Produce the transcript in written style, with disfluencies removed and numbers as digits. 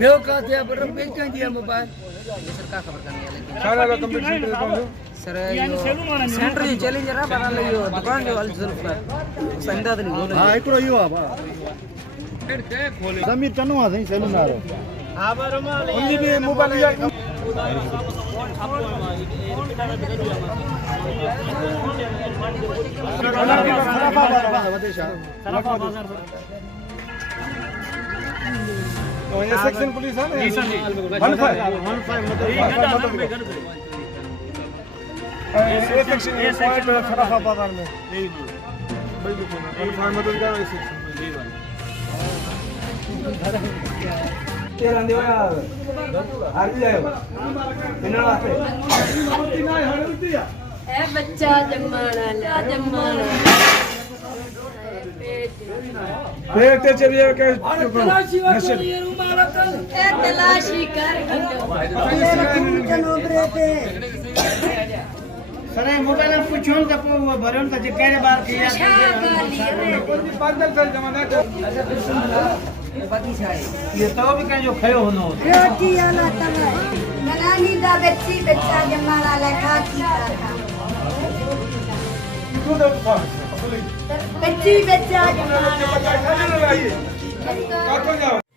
बेओ का थे पर बेचन दिया मोबाइल सर का खबर करनी है लेकिन सारा का कंप्लीट सेंटर कौन है सर ये सेंटर जो चैलेंजर है बना ले यो दुकान जो अल जुल्फर संदा नहीं बोले हां एकड़ो यो आ समीर कनो आ सही सेलून आ हां बरमा उन्हीं भी मोबाइल या तो ये सेक्शन पुलिस है ना जी सर जी 15 ये सेक्शन ये पॉइंट खराब बाजार में यही भाई दुकान 15 मतलब क्या है सेक्शन जी भाई तेरा देवा हार भी जाए बिना वास्ते ए बच्चा जम्माना ला जम्माना पेट चलिए के ए तलाशी कर सरे मोबाइल में पूछोन त वो भरन त जे केरे बार किया बादल चल जमाना बाकी छाए ये तो भी कहीं जो खयो होनो रोटी आला तले मनानी दा बच्ची बच्चा जम्माना ला खाती बच्ची बच्चा जम्माना कहाँ जाओ